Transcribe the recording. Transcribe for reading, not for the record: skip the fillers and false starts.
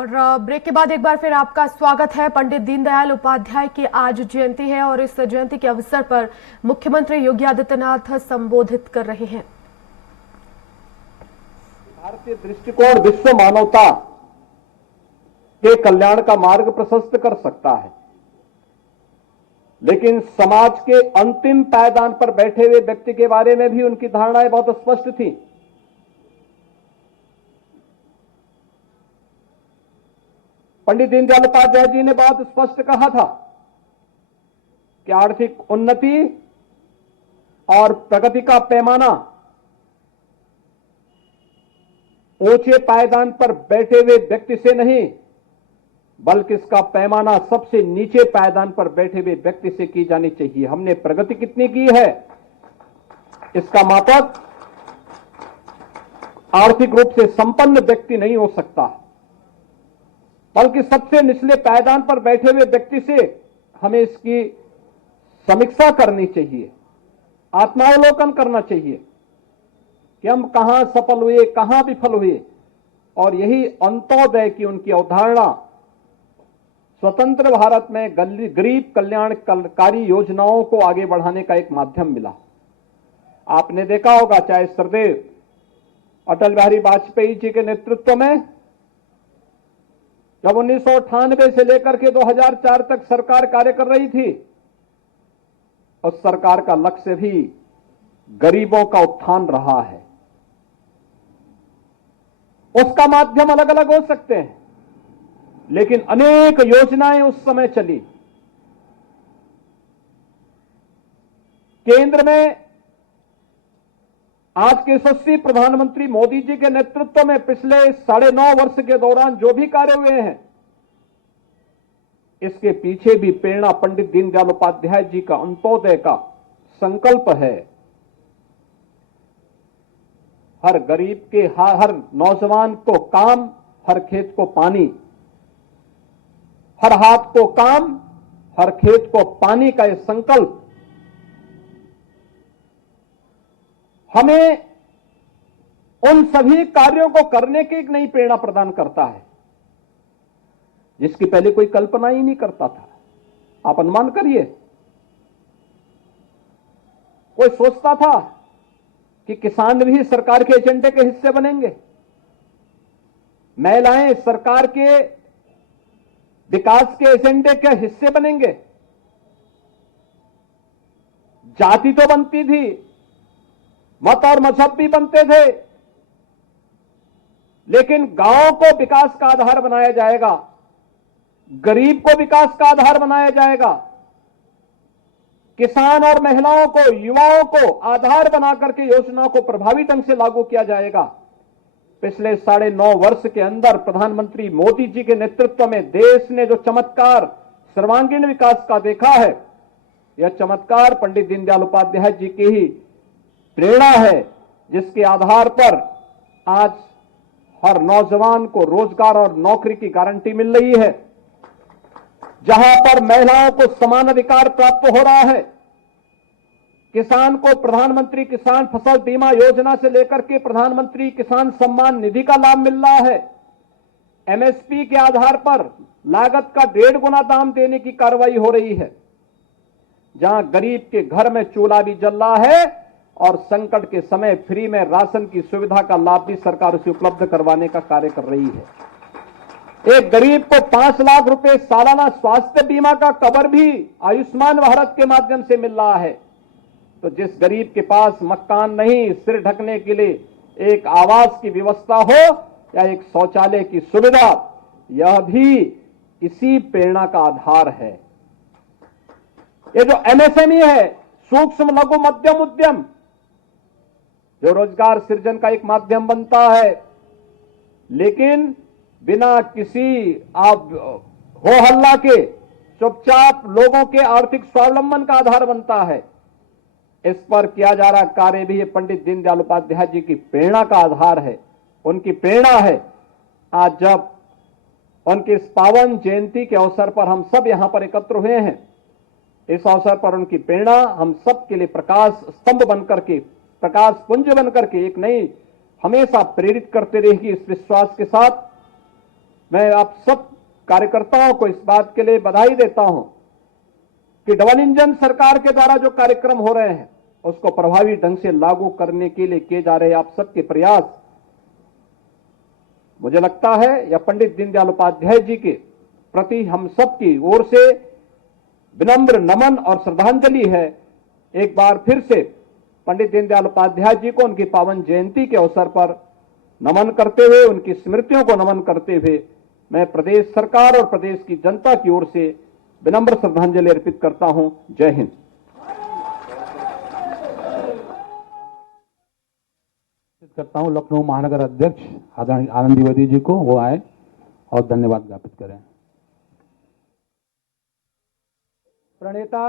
और ब्रेक के बाद एक बार फिर आपका स्वागत है। पंडित दीनदयाल उपाध्याय की आज जयंती है और इस जयंती के अवसर पर मुख्यमंत्री योगी आदित्यनाथ संबोधित कर रहे हैं। भारतीय दृष्टिकोण विश्व मानवता के कल्याण का मार्ग प्रशस्त कर सकता है, लेकिन समाज के अंतिम पायदान पर बैठे हुए व्यक्ति के बारे में भी उनकी धारणाएं बहुत स्पष्ट थी। पंडित दीनदयाल उपाध्याय जी ने बहुत स्पष्ट कहा था कि आर्थिक उन्नति और प्रगति का पैमाना ऊंचे पायदान पर बैठे हुए व्यक्ति से नहीं, बल्कि इसका पैमाना सबसे नीचे पायदान पर बैठे हुए व्यक्ति से की जानी चाहिए। हमने प्रगति कितनी की है, इसका मापक आर्थिक रूप से संपन्न व्यक्ति नहीं हो सकता, बल्कि सबसे निचले पायदान पर बैठे हुए व्यक्ति से हमें इसकी समीक्षा करनी चाहिए, आत्मावलोकन करना चाहिए कि हम कहां सफल हुए, कहां विफल हुए। और यही अंत्योदय की उनकी अवधारणा स्वतंत्र भारत में गरीब कल्याणकारी योजनाओं को आगे बढ़ाने का एक माध्यम मिला। आपने देखा होगा, चाहे सरदेव अटल बिहारी वाजपेयी जी के नेतृत्व में जब 1998 से लेकर के 2004 तक सरकार कार्य कर रही थी, उस सरकार का लक्ष्य भी गरीबों का उत्थान रहा है। उसका माध्यम अलग अलग हो सकते हैं, लेकिन अनेक योजनाएं उस समय चली। केंद्र में आज के यशस्वी प्रधानमंत्री मोदी जी के नेतृत्व में पिछले 9.5 वर्ष के दौरान जो भी कार्य हुए हैं, इसके पीछे भी प्रेरणा पंडित दीनदयाल उपाध्याय जी का अंत्योदय का संकल्प है। हर गरीब के, हर नौजवान को काम, हर खेत को पानी, हर हाथ को काम, हर खेत को पानी का यह संकल्प हमें उन सभी कार्यों को करने की एक नई प्रेरणा प्रदान करता है, जिसकी पहले कोई कल्पना ही नहीं करता था। आप अनुमान करिए, कोई सोचता था कि किसान भी सरकार के एजेंडे के हिस्से बनेंगे, महिलाएं सरकार के विकास के एजेंडे के हिस्से बनेंगे। जाति तो बनती थी, मत और मजहब भी बनते थे, लेकिन गांव को विकास का आधार बनाया जाएगा, गरीब को विकास का आधार बनाया जाएगा, किसान और महिलाओं को, युवाओं को आधार बनाकर के योजनाओं को प्रभावी ढंग से लागू किया जाएगा। पिछले 9.5 वर्ष के अंदर प्रधानमंत्री मोदी जी के नेतृत्व में देश ने जो चमत्कार सर्वांगीण विकास का देखा है, यह चमत्कार पंडित दीनदयाल उपाध्याय जी की ही प्रेरणा है, जिसके आधार पर आज हर नौजवान को रोजगार और नौकरी की गारंटी मिल रही है, जहां पर महिलाओं को समान अधिकार प्राप्त हो रहा है, किसान को प्रधानमंत्री किसान फसल बीमा योजना से लेकर के प्रधानमंत्री किसान सम्मान निधि का लाभ मिल रहा है, एमएसपी के आधार पर लागत का 1.5 गुना दाम देने की कार्रवाई हो रही है, जहां गरीब के घर में चूल्हा भी जल रहा है और संकट के समय फ्री में राशन की सुविधा का लाभ भी सरकार उसे उपलब्ध करवाने का कार्य कर रही है। एक गरीब को 5 लाख रुपए सालाना स्वास्थ्य बीमा का कवर भी आयुष्मान भारत के माध्यम से मिल रहा है। तो जिस गरीब के पास मकान नहीं, सिर ढकने के लिए एक आवास की व्यवस्था हो या एक शौचालय की सुविधा, यह भी इसी प्रेरणा का आधार है। ये जो एमएसएमई है, सूक्ष्म लघु मध्यम उद्यम, जो रोजगार सृजन का एक माध्यम बनता है, लेकिन बिना किसी हो हल्ला के चुपचाप लोगों के आर्थिक स्वावलंबन का आधार बनता है। इस पर किया जा रहा कार्य भी ये पंडित दीनदयाल उपाध्याय जी की प्रेरणा का आधार है, उनकी प्रेरणा है। आज जब उनकी इस पावन जयंती के अवसर पर हम सब यहां पर एकत्र हुए हैं, इस अवसर पर उनकी प्रेरणा हम सब के लिए प्रकाश स्तंभ बनकर के, प्रकाश पुंज बनकर के एक नई हमेशा प्रेरित करते रहेगी। इस विश्वास के साथ मैं आप सब कार्यकर्ताओं को इस बात के लिए बधाई देता हूं कि डबल इंजन सरकार के द्वारा जो कार्यक्रम हो रहे हैं उसको प्रभावी ढंग से लागू करने के लिए किए जा रहे आप सबके प्रयास, मुझे लगता है यह पंडित दीनदयाल उपाध्याय जी के प्रति हम सब की ओर से विनम्र नमन और श्रद्धांजलि है। एक बार फिर से पंडित दीनदयाल उपाध्याय जी को उनकी पावन जयंती के अवसर पर नमन करते हुए, उनकी स्मृतियों को नमन करते हुए मैं प्रदेश सरकार और प्रदेश की जनता की ओर से विनम्र श्रद्धांजलि अर्पित करता हूं। जय हिंद। करता हूं लखनऊ महानगर अध्यक्ष आदरणीय आनंद द्विवेदी जी को, वो आए और धन्यवाद ज्ञापित करें। प्रणेता